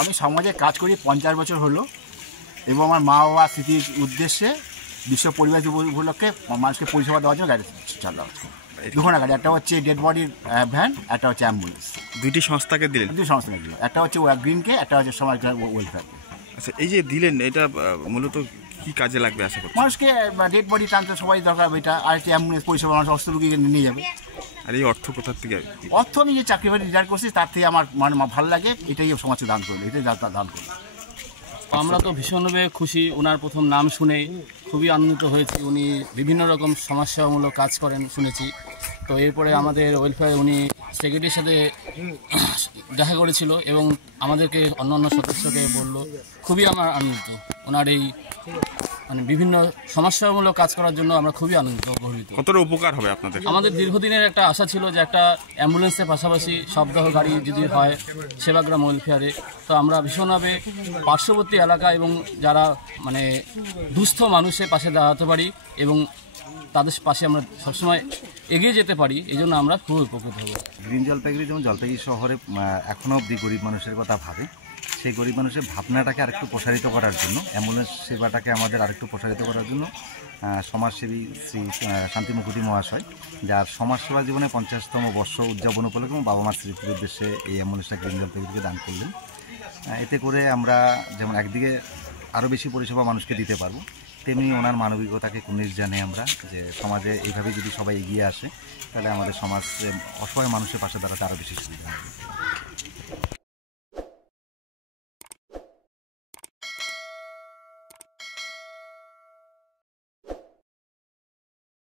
আমি সমাজে কাজ করি 50 বছর হলো এবং আমার মা বাবা স্মৃতির উদ্দেশ্যে বিশ্ব পরিবেশ দিবস উপলক্ষে মানুষকে পরিষেবা দেওয়ার জন্য গাড়ি চালানো হচ্ছে। দুখানা গাড়ি, একটা হচ্ছে ডেড বডির ভ্যান, একটা হচ্ছে অ্যাম্বুলেন্স। দুইটি সংস্থাকে দিলেন? দুই সংস্থাকে দিলেন, একটা হচ্ছে গ্রিনকে, একটা হচ্ছে সমাজ ওয়েলফেয়ার। আচ্ছা, এই যে দিলেন এটা মূলত কি কাজে লাগবে আশা করছি? মানুষকে ডেড বডি টানতে সবাই দরকার এটা, আর একটা অ্যাম্বুলেন্স পরিষেবা মানুষ অস্ত্র রুগীকে নিয়ে যাবে। আর এই অর্থ কোথার থেকে? অর্থ আমি যে চাকরি বাড়ি রিটায়ার করছি তার থেকে আমার মানে ভালো লাগে, এটাই সমাজকে দান করবে, এটাই দান করবে। আমরা তো ভীষণভাবে খুশি, ওনার প্রথম নাম শুনে খুবই আনন্দিত হয়েছি। উনি বিভিন্ন রকম সমাজসেবামূলক কাজ করেন শুনেছি। তো এরপরে আমাদের ওয়েলফেয়ার উনি সেক্রেটারির সাথে দেখা করেছিল এবং আমাদেরকে অন্যান্য সদস্যকে বলল। খুবই আমার আনন্দিত ওনার এই মানে বিভিন্ন সমাজসেবামূলক কাজ করার জন্য আমরা খুবই আনন্দিত গর্বিত। কতটা উপকার হবে আপনাদের? আমাদের দীর্ঘদিনের একটা আশা ছিল যে একটা অ্যাম্বুলেন্সের পাশাপাশি শবদাহ গাড়ি যদি হয় সেবাগ্রাম ওয়েলফেয়ারে, তো আমরা ভীষণভাবে পার্শ্ববর্তী এলাকা এবং যারা মানে দুস্থ মানুষের পাশে দাঁড়াতে পারি এবং তাদের পাশে আমরা সবসময় এগিয়ে যেতে পারি, এই জন্য আমরা খুব উপকৃত হব। গ্রিন জলপাইগুড়ি যেমন জলপাইগুড়ি শহরে এখনও অবধি গরিব মানুষের কথা ভাবে, সেই গরিব মানুষের ভাবনাটাকে আরেকটু প্রসারিত করার জন্য, অ্যাম্বুলেন্স সেবাটাকে আমাদের আরেকটু প্রসারিত করার জন্য সমাজসেবী শ্রী শান্তি মুখুতি মহাশয়, যার সমাজসেবা জীবনে 50তম বর্ষ উদযাপন উপলক্ষে এবং বাবা মার স্মৃতির উদ্দেশ্যে এই অ্যাম্বুলেন্সটা গ্রিন জলপাইগুড়িকে দান করলেন। এতে করে আমরা যেমন একদিকে আরও বেশি পরিষেবা মানুষকে দিতে পারবো, তেমনি ওনার মানবিকতাকে কুর্নিশ জানে আমরা, যে সমাজে এইভাবে যদি সবাই এগিয়ে আসে তাহলে আমাদের সমাজে অসহায় মানুষের পাশে দাঁড়াতে আরও বেশি সুবিধা হবে।